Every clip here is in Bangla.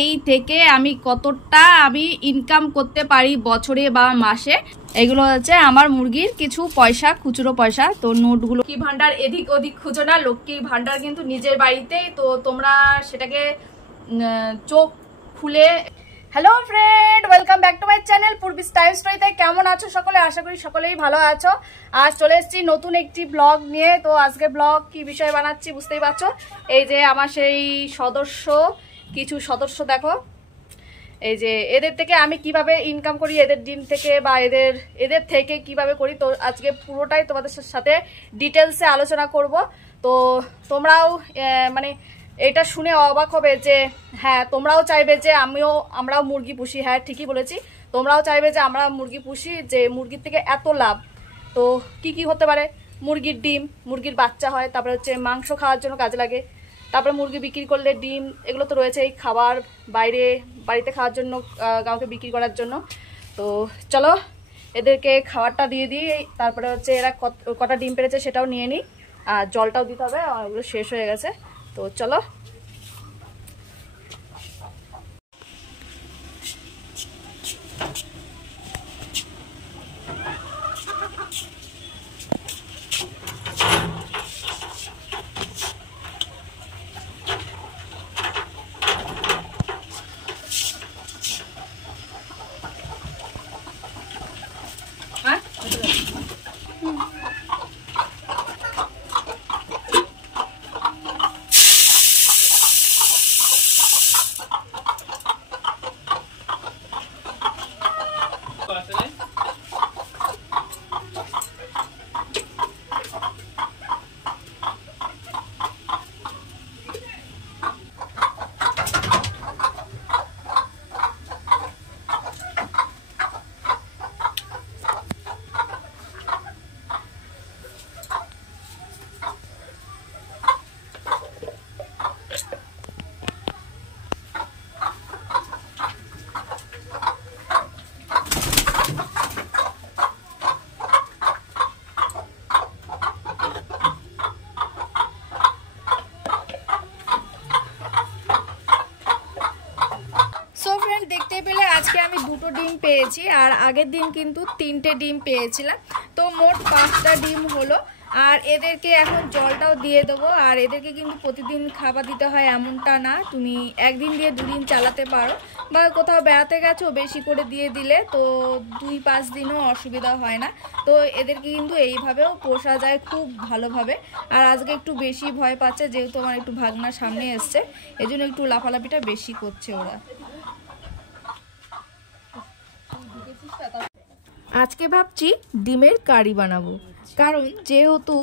এই থেকে আমি কতটা ইনকাম করতে পারি বছরে বা মাসে। এগুলো হচ্ছে আমার মুরগির কিছু পয়সা, খুচরো পয়সা। তো নোটগুলো লক্ষ্মী ভান্ডার এদিক ওদিক খুঁজো না, লক্ষ্মী ভান্ডার কিন্তু নিজের বাড়িতেই, তো তোমরা সেটাকে চোখ খুলে। Hello friend, welcome back to my channel Purbi style স্টোরিতে। কেমন আছো সকলে? আশা করি সকলেই ভালো আছো। আজ চলে এসেছি নতুন একটি ব্লগ নিয়ে। তো আজকে ব্লগ কি বিষয়ে বানাচ্ছি বুঝতেই পারছো। এই যে আমার সেই কিছু সদস্য দেখো, এই যে এদের থেকে আমি কিভাবে ইনকাম করি, এদের ডিম থেকে বা এদের থেকে কিভাবে করি। তো আজকে পুরোটাই তোমাদের সাথে ডিটেলসে আলোচনা করব। তো তোমরাও মানে এটা শুনে অবাক হবে যে হ্যাঁ, তোমরাও চাইবে যে আমরাও মুরগি পুষি। হ্যাঁ, ঠিকই বলেছি, তোমরাও চাইবে যে আমরা মুরগি পুষি, যে মুরগির থেকে এত লাভ। তো কি কি হতে পারে? মুরগির ডিম, মুরগির বাচ্চা হয়, তারপরে হচ্ছে মাংস খাওয়ার জন্য কাজে লাগে, তারপরে মুরগি বিক্রি করলে ডিম, এগুলো তো রয়েছে। এই খাবার বাড়িতে খাওয়ার জন্য, কাউকে বিক্রি করার জন্য। তো চলো এদেরকে খাবারটা দিয়ে দিই। তারপরে হচ্ছে এরা কটা ডিম পেড়েছে সেটাও নিয়ে নিই, আর জলটাও দিতে হবে, ওগুলো শেষ হয়ে গেছে। তো চলো। দেখতে পেলে আজকে আমি দুটো ডিম পেয়েছি, আর আগের দিন কিন্তু 3টে ডিম পেয়েছিলাম। তো মোট 5টা ডিম হলো। আর এদেরকে এখন জলটাও দিয়ে দেবো। আর এদেরকে কিন্তু প্রতিদিন খাবার দিতে হয় এমনটা না, তুমি একদিন দিয়ে দুদিন চালাতে পারো, বা কোথাও বেড়াতে গেছো বেশি করে দিয়ে দিলে তো 2-5 দিনও অসুবিধা হয় না। তো এদেরকে কিন্তু এইভাবেও পোষা যায় খুব ভালোভাবে। আর আজকে একটু বেশি ভয় পাচ্ছে, যেহেতু আমার একটু ভাগনা সামনে এসছে, এজন্য একটু লাফালাফিটা বেশি করছে ওরা। আজকে ভাবছি ডিমের কারি বানাবো, কারণ যেহেতু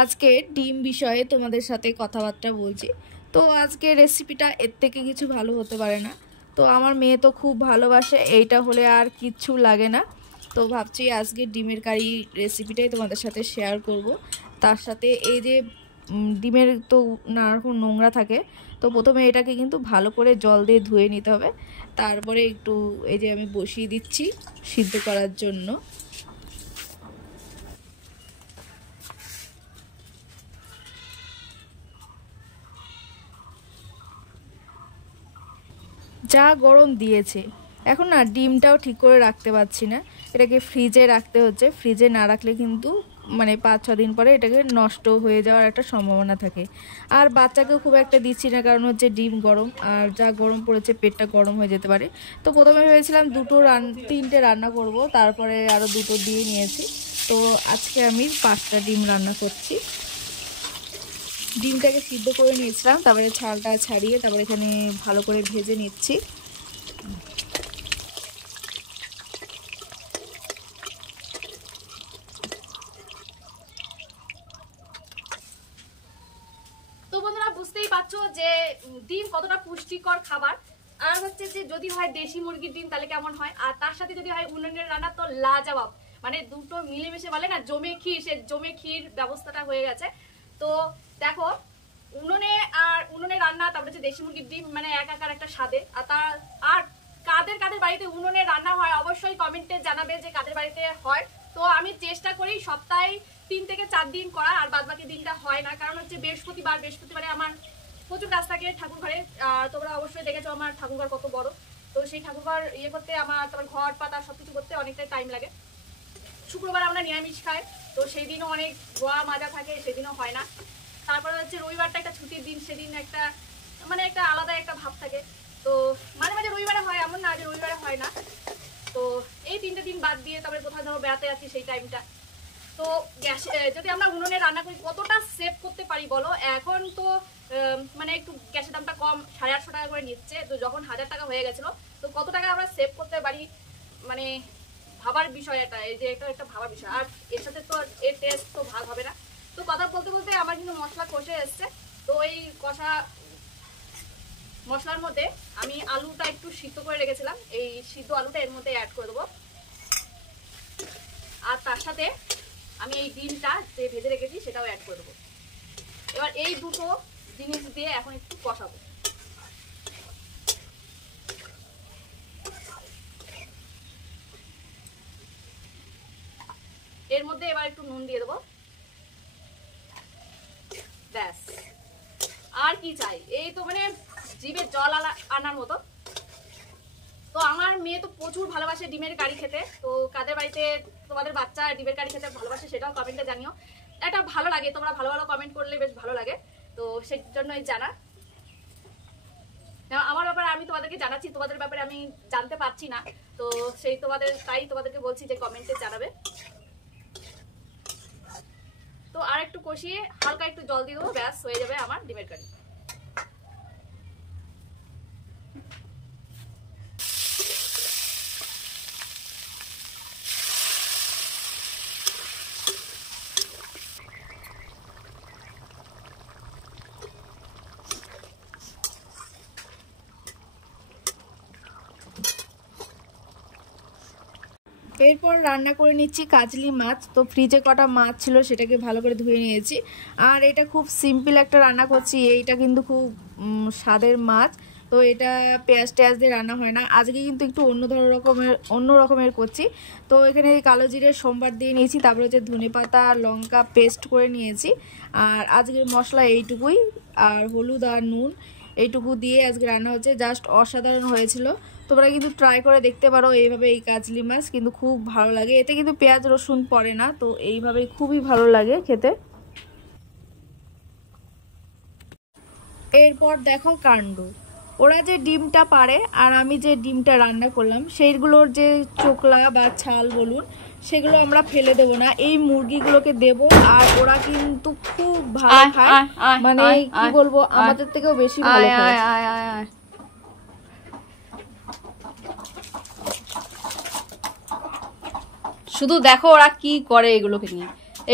আজকে ডিম বিষয়ে তোমাদের সাথে কথাবার্তা বলছি, তো আজকে রেসিপিটা এর থেকে কিছু ভালো হতে পারে না। তো আমার মেয়ে তো খুব ভালোবাসে, এইটা হলে আর কিচ্ছু লাগে না। তো ভাবছি আজকে ডিমের কারি রেসিপিটাই তোমাদের সাথে শেয়ার করব। তার সাথে এই যে ডিমের তো নানা রকম নোংরা থাকে, তো প্রথমে এটাকে কিন্তু ভালো করে জল দিয়ে ধুয়ে নিতে হবে। তারপরে একটু এই যে আমি বসিয়ে দিচ্ছি সিদ্ধ করার জন্য। যা গরম দিয়েছে, এখন না ডিমটাও ঠিক করে রাখতে পারছি না, এটাকে ফ্রিজে রাখতে হচ্ছে। ফ্রিজে না রাখলে কিন্তু মানে 5-6 দিন পরে এটাকে নষ্ট হয়ে যাওয়ার একটা সম্ভাবনা থাকে। আর বাচ্চাকেও খুব একটা দিচ্ছি না, কারণ হচ্ছে ডিম গরম, আর যা গরম পড়েছে পেটটা গরম হয়ে যেতে পারে। তো প্রথমে ভেবেছিলাম 3টে রান্না করব, তারপরে আরও 2টো দিয়ে নিয়েছি। তো আজকে আমি 5টা ডিম রান্না করছি। ডিমটাকে সিদ্ধ করে নিয়েছিলাম, তারপরে ছালটা ছাড়িয়ে তারপরে এখানে ভালো করে ভেজে নিচ্ছি। তো বন্ধুরা বুঝতেই পারছো যে ডিম কতটা পুষ্টিকর খাবার। আর হচ্ছে যে যদি হয় দেশি মুরগির ডিম তাহলে কেমন হয়, আর তার সাথে যদি হয় উনুনের রান্না তো লাজবাব। মানে দুটো মিলেমিশে বলে না জমে ক্ষীর, সে জমে ক্ষীর ব্যবস্থাটা হয়ে গেছে। তো দেখো উনুনে রান্না, তারপরে হচ্ছে দেশি মুরগির ডিম, মানে একাকার একটা স্বাদে। আর কাদের বাড়িতে উনুনে রান্না হয় অবশ্যই কমেন্টে জানাবে যে কাদের বাড়িতে হয়। তো আমি চেষ্টা করি সপ্তাহে 3 থেকে 4 দিন করার, আর বাদবাকি দিনটা হয় না, কারণ হচ্ছে বৃহস্পতিবারে আমার প্রচুর কাজ থাকে ঠাকুর ঘরে। তোমরা অবশ্যই দেখেছো আমার ঠাকুর ঘর কত বড়, তো সেই ঠাকুর ঘর ইয়ে করতে আমার তোমার ঘর পাতা সবকিছু করতে অনেকটাই টাইম লাগে। শুক্রবার আমরা নিরামিষ খাই, তো সেই দিনও অনেক ধোয়া মাজা থাকে, সেদিনও হয় না। তারপরে হচ্ছে রবিবারটা একটা ছুটির দিন, সেদিন একটা মানে একটা আলাদা একটা ভাব থাকে। তো মাঝে মাঝে রবিবারে হয়, এমন না যে রবিবারে হয় না। তো এই 3টে দিন বাদ দিয়ে তারপরে কোথাও ধরো বেড়াতে যাচ্ছি সেই টাইমটা, তো গ্যাস যদি আমরা উনুনে রান্না করি কতটা সেভ করতে পারি বলো। এখন তো মানে একটু গ্যাসের দামটা কম, 850 টাকা করে নিচ্ছে। তো যখন 1000 টাকা হয়ে গেছিলো, তো কত টাকা আমরা সেভ করতে পারি, মানে ভাবার বিষয় এটা, এই যে এটা একটা ভাবার বিষয়। আর এর সাথে তো এর টেস্ট তো ভাগ হবে না। তো কথা বলতে বলতে আমার কিন্তু মশলা কষে এসছে। তো এই কষা মশলার মধ্যে আমি আলুটা একটু সিদ্ধ করে রেখেছিলাম, এই সিদ্ধ আলুটা এর মধ্যে অ্যাড করে দেবো। আর তার সাথে আমি এই ডিমটা যে ভেজে রেখেছি সেটাও অ্যাড করে দেবো। এবার এই দুটো জিনিস দিয়ে এখন একটু কষাবো। এর মধ্যে এবার একটু নুন দিয়ে দেবো, ব্যাস। আর কি চাই, এই তো মানে জিভে জল আনার মতো। তো আমার মেয়ে তো প্রচুর ভালোবাসে ডিমের কারি খেতে। তো কাদের বাড়িতে তোমাদের বাচ্চা ডিমের কারি খেতে ভালোবাসে সেটাও কমেন্টে জানিও। এটা ভালো লাগে, তোমরা ভালো ভালো কমেন্ট করলে বেশ ভালো লাগে। তো সেই জন্যই জানা, আমার ব্যাপারে আমি তোমাদেরকে জানাচ্ছি, তোমাদের ব্যাপারে আমি জানতে পারছি না। তো সেই তাই তোমাদেরকে বলছি যে কমেন্টে জানাবে। তো আর একটু কষিয়ে হালকা একটু জল দিয়ে দেবো, ব্যাস হয়ে যাবে আমার ডিমের কারি। এরপর রান্না করে নিচ্ছি কাজলি মাছ। তো ফ্রিজে কটা মাছ ছিল সেটাকে ভালো করে ধুয়ে নিয়েছি। আর এটা খুব সিম্পল একটা রান্না করছি, এইটা কিন্তু খুব স্বাদের মাছ। তো এটা পেঁয়াজ টেয়াজ দিয়ে রান্না হয় না, আজকে কিন্তু একটু অন্য রকমের করছি। তো এখানে কালো জিরে সোমবার দিয়ে নিয়েছি, তারপরে হচ্ছে ধনে পাতা লঙ্কা পেস্ট করে নিয়েছি। আর আজকের মশলা এইটুকুই, আর হলুদ আর নুন এইটুকু দিয়ে আজকে রান্না হচ্ছে। জাস্ট অসাধারণ হয়েছিল, তোমরা কিন্তু ট্রাই করে দেখতে পারো এইভাবে। এই কাজলি মাছ কিন্তু খুব ভালো লাগে, এতে কিন্তু পেঁয়াজ রসুন পড়ে না। তো এইভাবে খুবই ভালো লাগে খেতে। এরপর দেখো কাণ্ড, ওরা যে ডিমটা পারে আর আমি যে ডিমটা রান্না করলাম সেইগুলোর যে চোকলা বা ছাল বলুন সেগুলো আমরা ফেলে দেবো না, এই মুরগিগুলোকে দেবো। আর ওরা কিন্তু খুব ভালো খায়, মানে কি বলবো আমাদের থেকেও বেশি ভালো খায়। শুধু দেখো ওরা কি করে,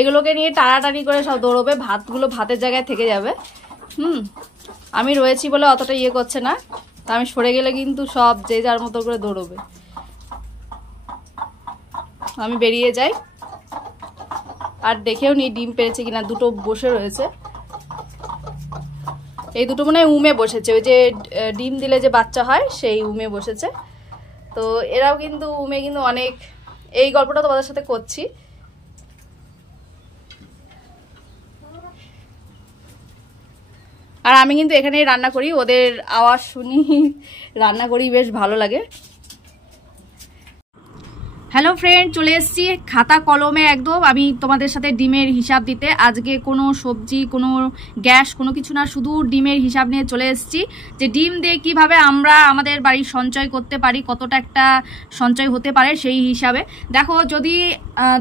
এগুলোকে নিয়ে টানাটানি করে সব দৌড়বে, ভাতগুলো ভাতের জায়গায় থেকে যাবে। আমি রয়েছি বলে অতটা ইয়ে করছে না, তা আমি সরে গেলে কিন্তু সব যে যার মতো করে দৌড়বে। আমি বেরিয়ে যাই, আর দেখেও নি ডিম পেরেছে কিনা। দুটো বসে রয়েছে, এই দুটো মনে হয় উমে বসেছে, ওই যে ডিম দিলে যে বাচ্চা হয় সেই উমে বসেছে। তো এরাও কিন্তু উমে কিন্তু অনেক, এই গল্পটা তোমাদের সাথে করছি। আর আমি কিন্তু এখানেই রান্না করি, ওদের আওয়াজ শুনি রান্না করি, বেশ ভালো লাগে। হ্যালো ফ্রেন্ড, চলে এসেছি খাতা কলমে একদম আমি তোমাদের সাথে ডিমের হিসাব দিতে। আজকে কোনো সবজি কোনো গ্যাস কোনো কিছু না, শুধু ডিমের হিসাব নিয়ে চলে এসেছি যে ডিম দিয়ে কিভাবে আমরা আমাদের বাড়ির সঞ্চয় করতে পারি, কতটা একটা সঞ্চয় হতে পারে সেই হিসাবে। দেখো যদি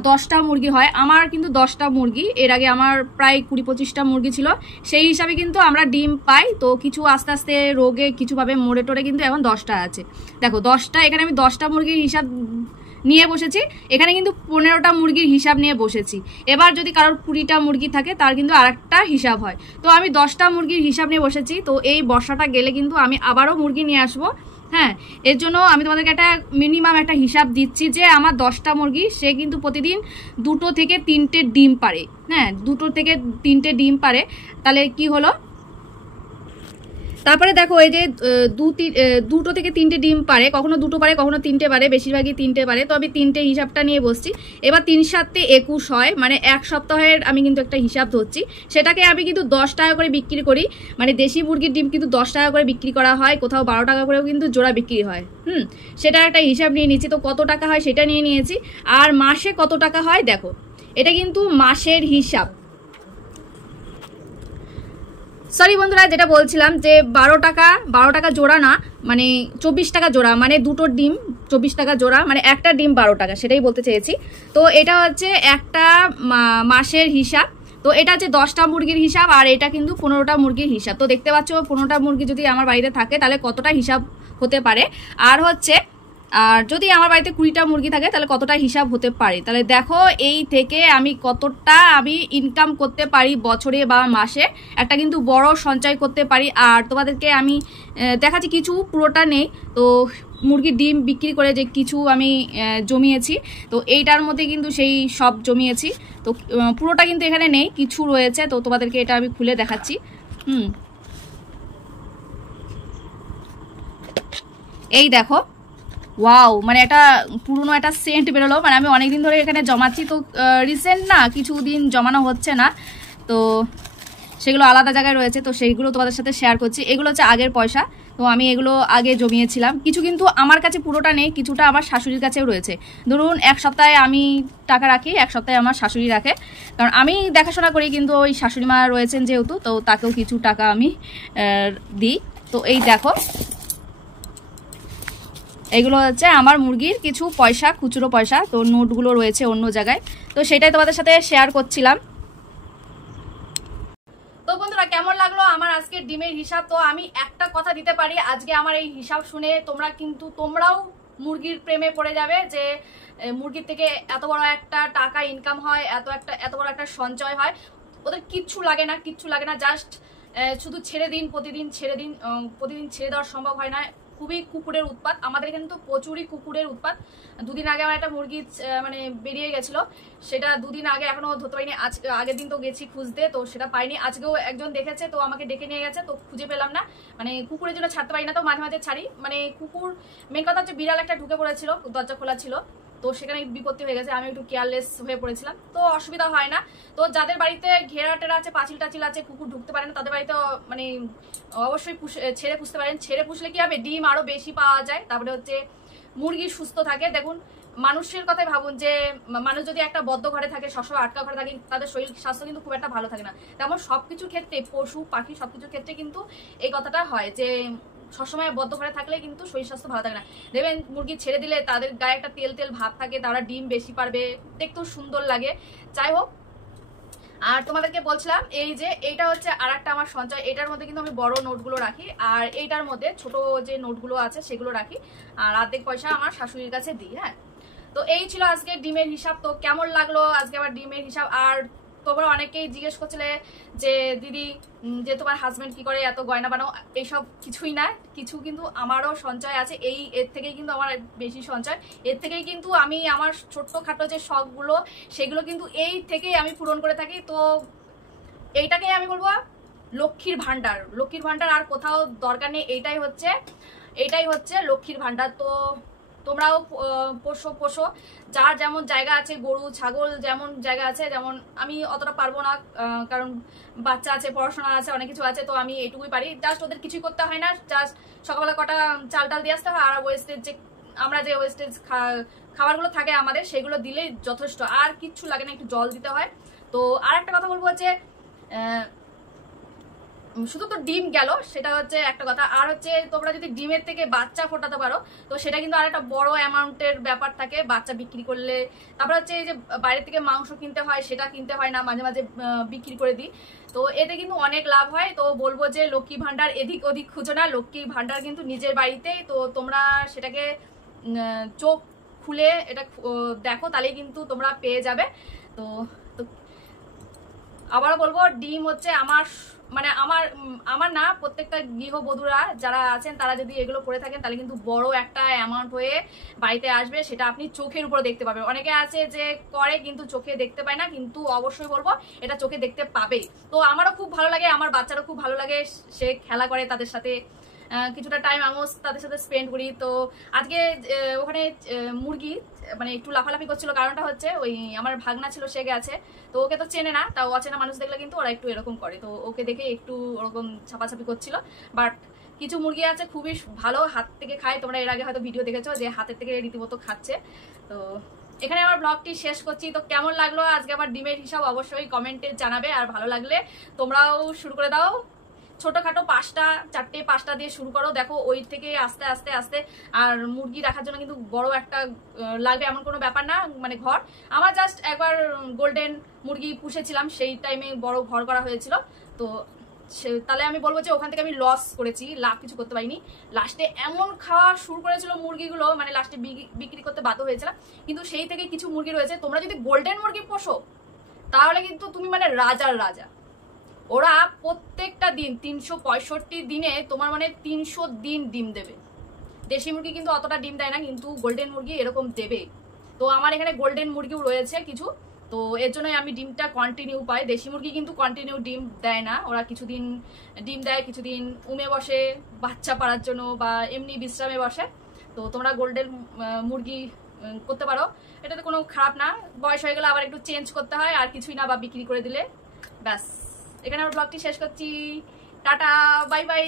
10টা মুরগি হয়, আমার কিন্তু 10টা মুরগি, এর আগে আমার প্রায় 20-25টা মুরগি ছিল, সেই হিসাবে কিন্তু আমরা ডিম পাই। তো কিছু আস্তে আস্তে রোগে কিছুভাবে মরে টরে কিন্তু এখন 10টা আছে। দেখো 10টা, এখানে আমি 10টা মুরগির হিসাব নিয়ে বসেছি, এখানে কিন্তু 15টা মুরগির হিসাব নিয়ে বসেছি। এবার যদি কারোর 20টা মুরগি থাকে তার কিন্তু আরেকটা হিসাব হয়। তো আমি 10টা মুরগির হিসাব নিয়ে বসেছি। তো এই বর্ষাটা গেলে কিন্তু আমি আবারও মুরগি নিয়ে আসবো। হ্যাঁ, এর জন্য আমি তোমাদেরকে একটা মিনিমাম একটা হিসাব দিচ্ছি যে আমার 10টা মুরগি, সে কিন্তু প্রতিদিন 2 থেকে 3টে ডিম পারে। হ্যাঁ, 2 থেকে 3টে ডিম পারে, তাহলে কি হলো তারপরে দেখো এই যে দুটো থেকে তিনটে ডিম পারে, কখনো দুটো পারে কখনো তিনটে পারে, বেশিরভাগই তিনটে পারে। তো আমি তিনটে হিসাবটা নিয়ে বসছি। এবার 3 × 7 = 21 হয়, মানে এক সপ্তাহের আমি কিন্তু একটা হিসাব ধরছি। সেটাকে আমি কিন্তু 10 টাকা করে বিক্রি করি, মানে দেশি মুরগির ডিম কিন্তু 10 টাকা করে বিক্রি করা হয়, কোথাও 12 টাকা করেও কিন্তু জোড়া বিক্রি হয়। সেটা একটা হিসাব নিয়ে নিচ্ছি। তো কত টাকা হয় সেটা নিয়ে নিয়েছি। আর মাসে কত টাকা হয় দেখো, এটা কিন্তু মাসের হিসাব। সরি বন্ধুরা, যেটা বলছিলাম যে 12 টাকা জোড়া না, মানে 24 টাকা জোড়া, মানে দুটো ডিম 24 টাকা জোড়া, মানে একটা ডিম 12 টাকা, সেটাই বলতে চেয়েছি। তো এটা হচ্ছে একটা মাসের হিসাব। তো এটা হচ্ছে 10টা মুরগির হিসাব, আর এটা কিন্তু 15টা মুরগির হিসাব। তো দেখতে পাচ্ছ 15টা মুরগি যদি আমার বাড়িতে থাকে তাহলে কতটা হিসাব হতে পারে, আর যদি আমার বাড়িতে 20টা মুরগি থাকে তাহলে কতটা হিসাব হতে পারে। তাহলে দেখো এই থেকে আমি কতটা ইনকাম করতে পারি বছরে বা মাসে, একটা কিন্তু বড় সঞ্চয় করতে পারি। আর তোমাদেরকে আমি দেখাচ্ছি, কিছু পুরোটা নেই, তো মুরগির ডিম বিক্রি করে যে কিছু আমি জমিয়েছি, তো এইটার মধ্যে কিন্তু সেই সব জমিয়েছি। তো পুরোটা কিন্তু এখানে নেই, কিছু রয়েছে। তো তোমাদেরকে এটা আমি খুলে দেখাচ্ছি। এই দেখো, ওয়াও, মানে একটা পুরনো একটা সেন্ট বেরোলো। মানে আমি অনেকদিন ধরে এখানে জমাচ্ছি, তো রিসেন্ট না, কিছুদিন জমানো হচ্ছে না, তো সেগুলো আলাদা জায়গায় রয়েছে। তো সেইগুলো তোমাদের সাথে শেয়ার করছি। এগুলো হচ্ছে আগের পয়সা, তো আমি এগুলো আগে জমিয়েছিলাম। কিছু কিন্তু আমার কাছে পুরোটা নেই, কিছুটা আমার শাশুড়ির কাছেও রয়েছে। ধরুন এক সপ্তাহে আমি টাকা রাখি, এক সপ্তাহে আমার শাশুড়ি রাখে, কারণ আমি দেখাশোনা করি, কিন্তু ওই শাশুড়ি মা রয়েছেন যেহেতু, তো তাকেও কিছু টাকা আমি দিই। তো এই দেখো, এগুলো হচ্ছে আমার মুরগির কিছু পয়সা, খুচরো পয়সা। তো নোটগুলো রয়েছে অন্য জায়গায়, তো সেটাই তোমাদের সাথে শেয়ার করছিলাম। তো বন্ধুরা, কেমন লাগলো আমার আজকের ডিমের হিসাব? তো আমি একটা কথা দিতে পারি, আজকে আমার এই হিসাব শুনে তোমরাও মুরগির প্রেমে পড়ে যাবে, যে মুরগির থেকে এত বড় একটা টাকা ইনকাম হয়, এত বড় একটা সঞ্চয় হয়। ওদের কিচ্ছু লাগে না, জাস্ট শুধু ছেড়ে দিন, প্রতিদিন ছেড়ে দেওয়া সম্ভব হয় না। খুবই কুকুরের উৎপাত আমাদের এখানে, তো প্রচুরই কুকুরের উৎপাত। দুদিন আগে আমার একটা মুরগি মানে বেরিয়ে গেছিল, সেটা দুদিন আগে এখনো ধরতে পারিনি। আগের দিন তো গেছি খুঁজতে, তো সেটা পাইনি। আজকেও একজন দেখেছে, তো আমাকে ডেকে নিয়ে গেছে, তো খুঁজে পেলাম না। মানে কুকুরের জন্য ছাড়তে পারি না, তো মাঝে মাঝে ছাড়ি। মানে কুকুর, মেন কথা হচ্ছে বিড়াল একটা ঢুকে পড়েছিল, দরজা খোলা ছিল, তো সেখানে বিপত্তি হয়ে গেছে। আমি একটু কেয়ারলেস হয়ে পড়েছিলাম, তো অসুবিধা হয় না। তো যাদের বাড়িতে ঘেরা টেরা আছে, পাঁচিল টাচিল আছে, কুকুর ঢুকতে পারে না, তাদের বাড়িতে মানে অবশ্যই ছেড়ে পুষতে পারেন। ছেড়ে পুষলে কি হবে, ডিম আরো বেশি পাওয়া যায়, তারপরে হচ্ছে মুরগি সুস্থ থাকে। দেখুন, মানুষের কথাই ভাবুন, যে মানুষ যদি একটা বদ্ধ ঘরে থাকে, সবসময় আটকা ঘরে থাকে, তাদের শরীর স্বাস্থ্য কিন্তু খুব একটা ভালো থাকে না। তেমন সবকিছুর ক্ষেত্রে, পশু পাখি সবকিছুর ক্ষেত্রে কিন্তু এই কথাটা হয়, যে সবসময় বদ্ধ ঘরে থাকলে কিন্তু শরীর স্বাস্থ্য ভালো থাকে না। দেখবেন মুরগি ছেড়ে দিলে তাদের গায়ে একটা তেল তেল ভাব থাকে, তারা ডিম বেশি পারবে, দেখতেও সুন্দর লাগে। যাই হোক, আর তোমাদেরকে বলছিলাম এই যে এইটা হচ্ছে আর একটা আমার সঞ্চয়। এটার মধ্যে কিন্তু আমি বড় নোটগুলো রাখি, আর এইটার মধ্যে ছোট যে নোটগুলো আছে সেগুলো রাখি, আর অর্ধেক পয়সা আমার শাশুড়ির কাছে দিই। হ্যাঁ, তো এই ছিল আজকে ডিমের হিসাব। তো কেমন লাগলো আজকে আমার ডিমের হিসাব? আর তোমরা অনেকেই জিজ্ঞেস করছিলে যে দিদি, যে তোমার হাজবেন্ড কি করে, এত গয়না বানাও, এইসব কিছুই না। কিছু কিন্তু আমারও সঞ্চয় আছে, এর থেকেই কিন্তু আমার বেশি সঞ্চয়। এর থেকেই কিন্তু আমি আমার ছোট্টখাটো যে শখগুলো, সেগুলো কিন্তু এই থেকেই আমি পূরণ করে থাকি। তো এইটাকেই আমি বলবো লক্ষ্মীর ভান্ডার, আর কোথাও দরকার নেই। এইটাই হচ্ছে লক্ষ্মীর ভান্ডার। তো তোমরাও পোষো, যার যেমন জায়গা আছে, গরু ছাগল যেমন জায়গা আছে, যেমন আমি অতটা পারবো না, কারণ বাচ্চা আছে, পড়াশোনা আছে, অনেক কিছু আছে। তো আমি এইটুকুই পারি, জাস্ট ওদের কিছুই করতে হয় না, জাস্ট সকালবেলা কটা চাল টাল দিয়ে আসতে হয়, আর যে ওয়েস্টেজ খাবারগুলো থাকে আমাদের, সেগুলো দিলেই যথেষ্ট, আর কিচ্ছু লাগে না, একটু জল দিতে হয়। তো আর একটা কথা বলবো, যে শুধু তো ডিম গেল, সেটা হচ্ছে একটা কথা। আর হচ্ছে তোমরা যদি ডিমের থেকে বাচ্চা ফোটাতে পারো, তো সেটা কিন্তু আর একটা বড় অ্যামাউন্টের ব্যাপার থাকে বাচ্চা বিক্রি করলে। তারপর হচ্ছে এই যে বাইরে থেকে মাংস কিনতে হয়, সেটা কিনতে হয় না, মাঝে মাঝে বিক্রি করে দিই। তো এতে কিন্তু অনেক লাভ হয়। তো বলবো যে লক্ষ্মী ভান্ডার এদিক ওদিক খুঁজো না, লক্ষ্মী ভান্ডার কিন্তু নিজের বাড়িতেই। তো তোমরা সেটাকে চোখ খুলে এটা দেখো, তাহলেই কিন্তু তোমরা পেয়ে যাবে। তো আবারও বলবো, ডিম হচ্ছে আমার মানে আমার না, প্রত্যেকটা গৃহবধূরা যারা আছেন তারা যদি এগুলো করে থাকেন তাহলে কিন্তু বড় একটা অ্যামাউন্ট হয়ে বাড়িতে আসবে, সেটা আপনি চোখের উপরে দেখতে পাবেন। অনেকে আছে যে করে কিন্তু চোখে দেখতে পায় না, কিন্তু অবশ্যই বলবো এটা চোখে দেখতে পাবে। তো আমারও খুব ভালো লাগে, আমার বাচ্চারও খুব ভালো লাগে, সে খেলা করে তাদের সাথে, কিছুটা টাইম আমিও তাদের সাথে স্পেন্ড করি। তো আজকে ওখানে মুরগি মানে একটু লাফালাফি করছিল, কারণটা হচ্ছে ওই আমার ভাগনা ছিল, সে গেছে, তো ওকে তো চেনে না, তাও অচেনা মানুষ দেখলে কিন্তু ওরা একটু এরকম করে, তো ওকে দেখে একটু ওরকম ছাপাছাপি করছিল। বাট কিছু মুরগি আছে খুবই ভালো, হাত থেকে খায়, তোমরা এর আগে হয়তো ভিডিও দেখেছো যে হাতের থেকে রীতিমতো খাচ্ছে। তো এখানে আমার ব্লগটি শেষ করছি। তো কেমন লাগলো আজকে আমার ডিমের হিসাব অবশ্যই কমেন্টে জানাবে, আর ভালো লাগলে তোমরাও শুরু করে দাও। ছোটখাটো 4টে 5টা দিয়ে শুরু করো, দেখো ওই থেকে আস্তে আস্তে আস্তে। আর মুরগি রাখার জন্য কিন্তু বড় একটা লাগবে এমন কোনো ব্যাপার না, মানে ঘর। আমার জাস্ট একবার গোল্ডেন মুরগি পুষেছিলাম, সেই টাইমে বড় ঘর করা হয়েছিল। তো তাহলে আমি বলবো যে ওখান থেকে আমি লস করেছি, লাভ কিছু করতে পারিনি। লাস্টে এমন খাওয়া শুরু করেছিল মুরগিগুলো, মানে লাস্টে বিক্রি করতে বাধ্য হয়েছিলাম। কিন্তু সেই থেকে কিছু মুরগি রয়েছে, তোমরা যদি গোল্ডেন মুরগি পোষো তাহলে কিন্তু তুমি মানে রাজার রাজা। ওরা প্রত্যেকটা দিন 365 দিনে তোমার মানে 300 দিন ডিম দেবে। দেশি মুরগি কিন্তু অতটা ডিম দেয় না, কিন্তু গোল্ডেন মুরগি এরকম দেবে। তো আমার এখানে গোল্ডেন মুরগিও রয়েছে কিছু, তো এর জন্যই আমি ডিমটা কন্টিনিউ পাই। দেশি মুরগি কিন্তু কন্টিনিউ ডিম দেয় না, ওরা কিছুদিন ডিম দেয়, কিছুদিন উমে বসে বাচ্চা পাড়ার জন্য বা এমনি বিশ্রামে বসে। তো তোমরা গোল্ডেন মুরগি করতে পারো, এটাতে কোনো খারাপ না। বয়স হয়ে গেলে আবার একটু চেঞ্জ করতে হয়, আর কিছুই না, বা বিক্রি করে দিলে ব্যাস। এখানে আমার ব্লগটি শেষ করছি। Tata, bye bye.